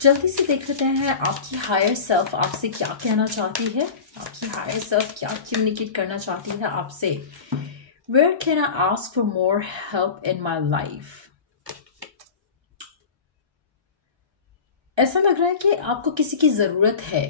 जल्दी से देख लेते हैं आपकी हायर सेल्फ आपसे क्या कहना चाहती है। आपकी हायर सेल्फ क्या कम्युनिकेट करना चाहती है आपसे। Where can I ask for more help in my life? ऐसा लग रहा है कि आपको किसी की जरूरत है,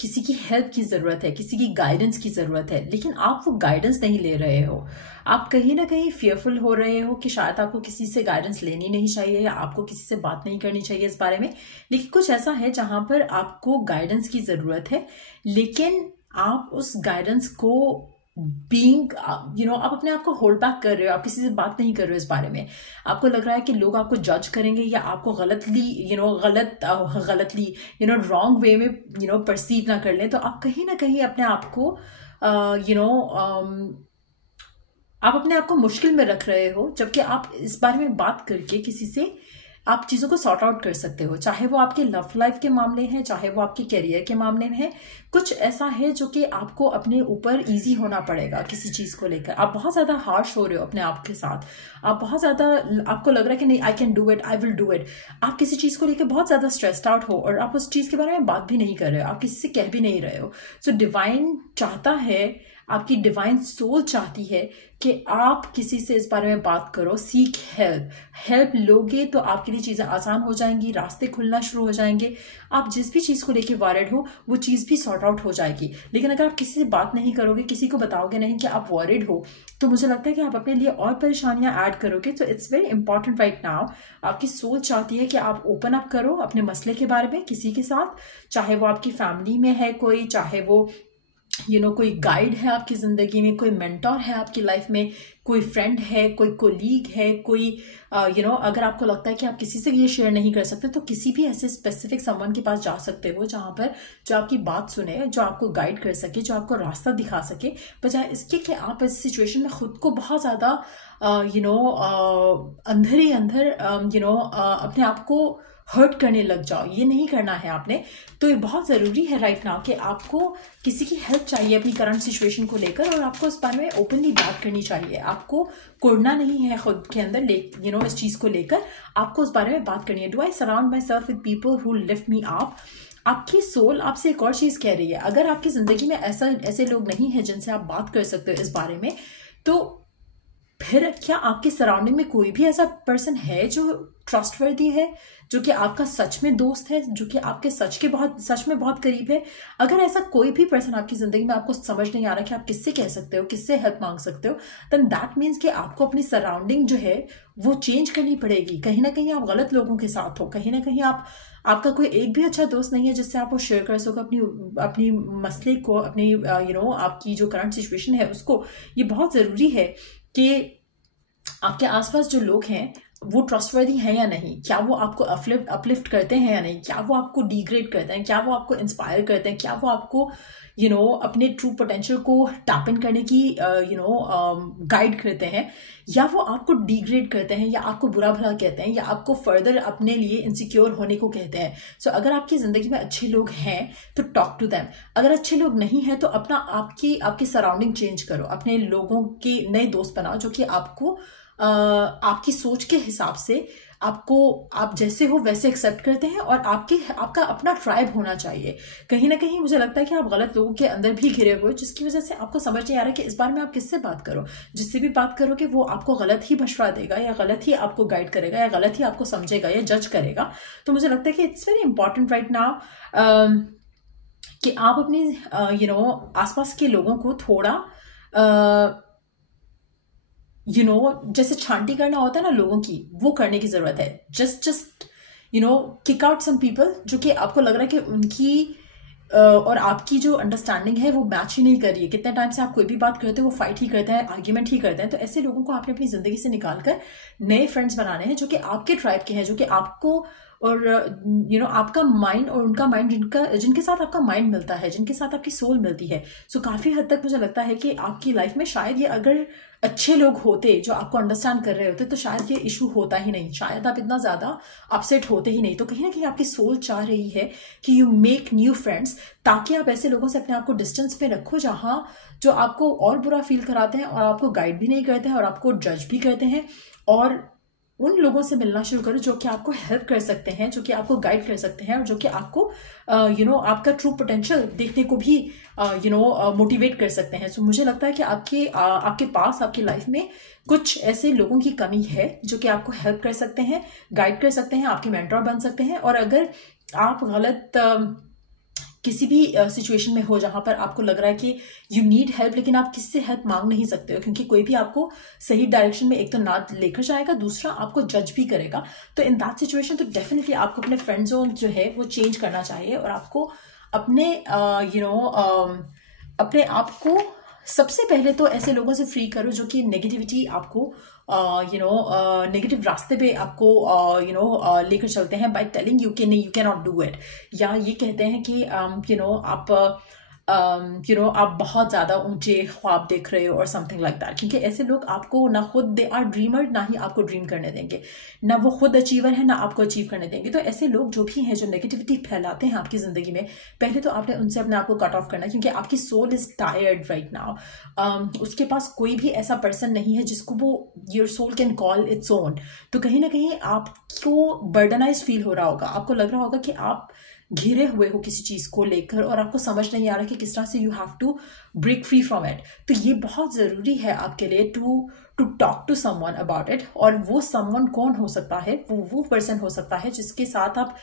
किसी की हेल्प की जरूरत है, किसी की गाइडेंस की जरूरत है, लेकिन आप वो गाइडेंस नहीं ले रहे हो। आप कहीं ना कहीं फियरफुल हो रहे हो कि शायद आपको किसी से गाइडेंस लेनी नहीं चाहिए या आपको किसी से बात नहीं करनी चाहिए इस बारे में। लेकिन कुछ ऐसा है जहां पर आपको गाइडेंस की जरूरत है, लेकिन आप उस गाइडेंस को बीइंग आप अपने आप को होल्ड बैक कर रहे हो। आप किसी से बात नहीं कर रहे हो इस बारे में। आपको लग रहा है कि लोग आपको जज करेंगे या आपको गलतली रॉन्ग वे में परसीव ना कर लें। तो आप कहीं ना कहीं अपने आप को आप अपने आप को मुश्किल में रख रहे हो, जबकि आप इस बारे में बात करके किसी से आप चीजों को सॉर्ट आउट कर सकते हो। चाहे वो आपके लव लाइफ के मामले हैं, चाहे वो आपके करियर के मामले में है। कुछ ऐसा है जो कि आपको अपने ऊपर इजी होना पड़ेगा किसी चीज को लेकर। आप बहुत ज्यादा हार्श हो रहे हो अपने आप के साथ। आप बहुत ज्यादा, आपको लग रहा है कि नहीं, I can do it, I will do it. आप किसी चीज को लेकर बहुत ज्यादा स्ट्रेस्ड आउट हो और आप उस चीज के बारे में बात भी नहीं कर रहे हो, आप किसी से कह भी नहीं रहे हो। सो डिवाइन चाहता है, आपकी डिवाइन सोल चाहती है कि आप किसी से इस बारे में बात करो। सीक हेल्प लोगे तो आपके लिए चीजें आसान हो जाएंगी, रास्ते खुलना शुरू हो जाएंगे। आप जिस भी चीज को लेके वॉरिड हो वो चीज भी सॉर्ट आउट हो जाएगी। लेकिन अगर आप किसी से बात नहीं करोगे, किसी को बताओगे नहीं कि आप वॉरिड हो, तो मुझे लगता है कि आप अपने लिए और परेशानियां ऐड करोगे। तो it's very important right now. आपकी सोल चाहती है कि आप ओपन अप करो अपने मसले के बारे में किसी के साथ, चाहे वो आपकी फैमिली में है कोई, चाहे वो कोई गाइड है आपकी जिंदगी में, कोई मेंटोर है आपकी लाइफ में, कोई फ्रेंड है, कोई कोलीग है, कोई अगर आपको लगता है कि आप किसी से ये शेयर नहीं कर सकते, तो किसी भी ऐसे स्पेसिफिक समवन के पास जा सकते हो जहां पर जो आपकी बात सुने, जो आपको गाइड कर सके, जो आपको रास्ता दिखा सके, बजाय इसके कि आप इस सिचुएशन में खुद को बहुत ज्यादा अंदर ही अंदर अपने आप को हर्ट करने लग जाओ। ये नहीं करना है आपने। तो ये बहुत जरूरी है राइट नाउ कि आपको किसी की हेल्प चाहिए अपनी करंट सिचुएशन को लेकर, और आपको इस बारे में ओपनली बात करनी चाहिए। आपको कुड़ना नहीं है खुद के अंदर इस चीज को लेकर, आपको उस बारे में बात करनी है। Do I surround my self with people who lift me up? आपकी सोल आपसे एक और चीज कह रही है। अगर आपकी जिंदगी में ऐसे लोग नहीं है जिनसे आप बात कर सकते हो इस बारे में, तो फिर क्या आपके सराउंडिंग में कोई भी ऐसा पर्सन है जो ट्रस्टवर्दी है, जो कि आपका सच में दोस्त है, जो कि आपके सच में बहुत करीब है? अगर ऐसा कोई भी पर्सन आपकी जिंदगी में आपको समझ नहीं आ रहा कि आप किससे कह सकते हो, किससे हेल्प मांग सकते हो, देन दैट मीन्स कि आपको अपनी सराउंडिंग जो है वो चेंज करनी पड़ेगी। कहीं ना कहीं आप गलत लोगों के साथ हो, कहीं ना कहीं आपका कोई एक भी अच्छा दोस्त नहीं है जिससे आप वो शेयर कर सको अपनी मसले को, अपनी आपकी जो करंट सिचुएशन है उसको। ये बहुत जरूरी है कि आपके आसपास जो लोग हैं वो ट्रस्टवर्दी हैं या नहीं, क्या वो आपको अपलिफ्ट करते हैं या नहीं, क्या वो आपको डिग्रेड करते हैं, क्या वो आपको इंस्पायर करते हैं, क्या वो आपको अपने ट्रू पोटेंशियल को टैप इन करने की गाइड करते हैं, या वो आपको डिग्रेड करते हैं, या आपको बुरा भला कहते हैं, या आपको फर्दर अपने लिए इनसिक्योर होने को कहते हैं। सो अगर आपकी जिंदगी में अच्छे लोग हैं तो टॉक टू देम। अगर अच्छे लोग नहीं है तो आपकी सराउंडिंग चेंज करो, अपने लोगों के नए दोस्त बनाओ जो कि आपको आपकी सोच के हिसाब से आप जैसे हो वैसे एक्सेप्ट करते हैं, और आपका अपना ट्राइब होना चाहिए। कहीं ना कहीं मुझे लगता है कि आप गलत लोगों के अंदर भी घिरे हुए, जिसकी वजह से आपको समझ नहीं आ रहा कि इस बारे में आप किससे बात करो। जिससे भी बात करोगे वो आपको गलत ही मशवरा देगा, या गलत ही आपको गाइड करेगा, या गलत ही आपको समझेगा या जज करेगा। तो मुझे लगता है कि it's very important right now कि आप अपनी आसपास के लोगों को थोड़ा जैसे छांटी करना होता है ना लोगों की, वो करने की जरूरत है। Just kick out some people जो कि आपको लग रहा है कि उनकी और आपकी जो अंडरस्टैंडिंग है वो मैच ही नहीं कर रही है। कितने टाइम से आप कोई भी बात करते हो वो फाइट ही करते हैं, आर्ग्यूमेंट ही करते हैं। तो ऐसे लोगों को आपने अपनी जिंदगी से निकालकर नए फ्रेंड्स बनाने हैं जो कि आपके ट्राइब के हैं, जो कि आपको और आपका माइंड और उनका माइंड जिनके साथ आपका माइंड मिलता है, जिनके साथ आपकी सोल मिलती है। सो काफी हद तक मुझे लगता है कि आपकी लाइफ में शायद ये अगर अच्छे लोग होते जो आपको अंडरस्टैंड कर रहे होते तो शायद ये इशू होता ही नहीं, शायद आप इतना ज्यादा अपसेट होते ही नहीं। तो कहीं ना कहीं आपकी सोल चाह रही है कि यू मेक न्यू फ्रेंड्स, ताकि आप ऐसे लोगों से अपने आप को डिस्टेंस पे रखो जो आपको और बुरा फील कराते हैं और आपको गाइड भी नहीं करते हैं और आपको जज भी करते हैं और उन लोगों से मिलना शुरू करो जो कि आपको हेल्प कर सकते हैं, जो कि आपको गाइड कर सकते हैं और जो कि आपको आपका ट्रू पोटेंशियल देखने को भी मोटिवेट कर सकते हैं। सो मुझे लगता है कि आपके पास आपकी लाइफ में कुछ ऐसे लोगों की कमी है जो कि आपको हेल्प कर सकते हैं, गाइड कर सकते हैं, आपके मेंटर बन सकते हैं। और अगर आप गलत किसी भी सिचुएशन में हो जहां पर आपको लग रहा है कि यू नीड हेल्प, लेकिन आप किससे हेल्प मांग नहीं सकते हो क्योंकि कोई भी आपको सही डायरेक्शन में एक तो ना लेकर जाएगा, दूसरा आपको जज भी करेगा, तो इन दैट सिचुएशन तो डेफिनेटली आपको अपने फ्रेंड जोन जो है वो चेंज करना चाहिए और आपको अपने अपने आप को सबसे पहले तो ऐसे लोगों से फ्री करो जो कि नेगेटिविटी आपको नेगेटिव रास्ते पे आपको लेकर चलते हैं by telling you can not do it, या ये कहते हैं कि आप बहुत ज्यादा ऊंचे ख्वाब देख रहे हो और समथिंग लाइक दैट, क्योंकि ऐसे लोग आपको ना खुद दे आर ड्रीमर, ना ही आपको ड्रीम करने देंगे, ना वो खुद अचीवर है ना आपको अचीव करने देंगे। तो ऐसे लोग जो भी हैं जो नेगेटिविटी फैलाते हैं आपकी जिंदगी में, पहले तो आपने उनसे अपने आप को कट ऑफ करना है क्योंकि आपकी soul is tired right now. उसके पास कोई भी ऐसा पर्सन नहीं है जिसको वो your soul can call its own. तो कहीं ना कहीं आपको बर्डनाइज फील हो रहा होगा, आपको लग रहा होगा कि आप घिरे हुए हो किसी चीज को लेकर और आपको समझ नहीं आ रहा कि किस तरह से you have to break free from it. तो ये बहुत जरूरी है आपके लिए to talk to someone about it. और वो समवन कौन हो सकता है? वो पर्सन हो सकता है जिसके साथ आप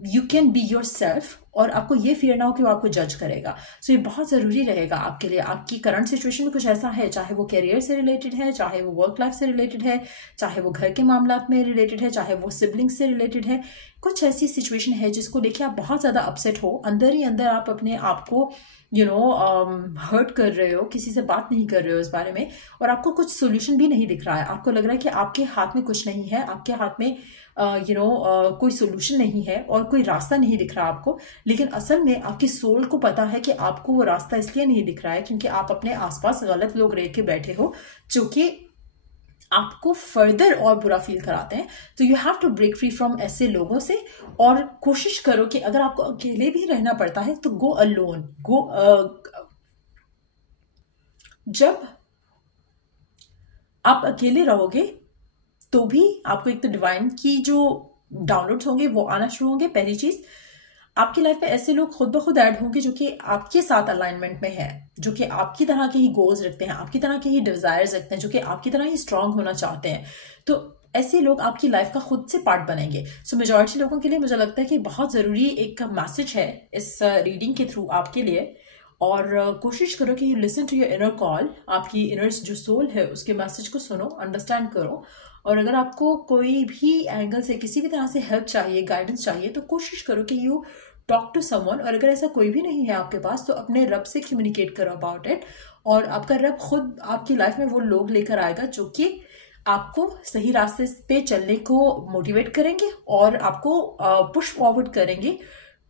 you can be your self और आपको ये फियर ना हो कि वो आपको जज करेगा। सो ये बहुत जरूरी रहेगा आपके लिए। आपकी करंट सिचुएशन में कुछ ऐसा है, चाहे वो करियर से रिलेटेड है, चाहे वो वर्क लाइफ से रिलेटेड है, चाहे वो घर के मामलात में रिलेटेड है, चाहे वो सिबलिंग्स से रिलेटेड है, कुछ ऐसी सिचुएशन है जिसको लेके आप बहुत ज्यादा अपसेट हो, अंदर ही अंदर आप अपने आप को हर्ट कर रहे हो, किसी से बात नहीं कर रहे हो इस बारे में और आपको कुछ सोल्यूशन भी नहीं दिख रहा है। आपको लग रहा है कि आपके हाथ में कुछ नहीं है, आपके हाथ में कोई सोल्यूशन नहीं है और कोई रास्ता नहीं दिख रहा आपको, लेकिन असल में आपकी सोल को पता है कि आपको वो रास्ता इसलिए नहीं दिख रहा है क्योंकि आप अपने आसपास गलत लोग रह के बैठे हो जो कि आपको फर्दर और बुरा फील कराते हैं। तो you have to break free from ऐसे लोगों से और कोशिश करो कि अगर आपको अकेले भी रहना पड़ता है तो गो अलोन। जब आप अकेले रहोगे तो भी आपको एक तो डिवाइन की जो डाउनलोड्स होंगे वो आना शुरू होंगे। पहली चीज, आपकी लाइफ में ऐसे लोग खुद ब खुद ऐड होंगे जो कि आपके साथ अलाइनमेंट में है, जो कि आपकी तरह के ही गोल्स रखते हैं, आपकी तरह के ही डिजायर्स रखते हैं, जो कि आपकी तरह ही स्ट्रांग होना चाहते हैं। तो ऐसे लोग आपकी लाइफ का खुद से पार्ट बनेंगे। सो मेजॉरिटी लोगों के लिए मुझे लगता है कि बहुत जरूरी एक मैसेज है इस रीडिंग के थ्रू आपके लिए। और कोशिश करो कि you listen to your inner call, आपकी इनर जो सोल है उसके मैसेज को सुनो, अंडरस्टैंड करो। और अगर आपको कोई भी एंगल से किसी भी तरह से हेल्प चाहिए, गाइडेंस चाहिए, तो कोशिश करो कि यू टॉक टू समवन। और अगर ऐसा कोई भी नहीं है आपके पास तो अपने रब से कम्युनिकेट करो अबाउट इट और आपका रब खुद आपकी लाइफ में वो लोग लेकर आएगा जो कि आपको सही रास्ते पे चलने को मोटिवेट करेंगे और आपको पुश फॉरवर्ड करेंगे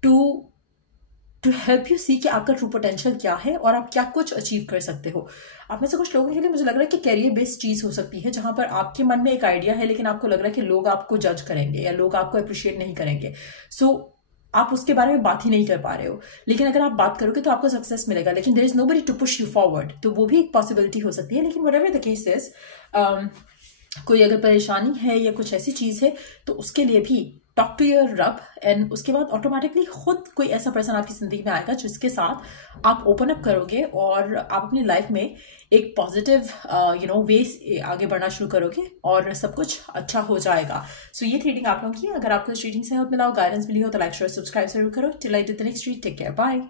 टू हेल्प यू सी कि आपका ट्रू पोटेंशियल क्या है और आप क्या कुछ अचीव कर सकते हो। आप में से कुछ लोगों के लिए मुझे लग रहा है कि कैरियर बेस्ड चीज हो सकती है जहां पर आपके मन में एक आइडिया है लेकिन आपको लग रहा है कि लोग आपको जज करेंगे या लोग आपको अप्रिशिएट नहीं करेंगे। सो आप उसके बारे में बात ही नहीं कर पा रहे हो, लेकिन अगर आप बात करोगे तो आपको सक्सेस मिलेगा, लेकिन there is nobody to push you forward. तो वो भी एक पॉसिबिलिटी हो सकती है। लेकिन व्हाटएवर द केस इज, कोई अगर परेशानी है या कुछ ऐसी चीज है तो उसके लिए भी टॉक टू योर रब एंड उसके बाद ऑटोमेटिकली खुद कोई ऐसा पर्सन आपकी जिंदगी में आएगा जिसके साथ आप ओपन अप करोगे और आप अपनी लाइफ में एक पॉजिटिव वे आगे बढ़ना शुरू करोगे और सब कुछ अच्छा हो जाएगा। सो ये रीडिंग आप लोगों की, अगर आपको इस रीडिंग से हेल्प मिला हो, गाइडेंस मिली हो तो लाइक शेयर सब्सक्राइब जरूर करो। Till I do the next read, take care, bye.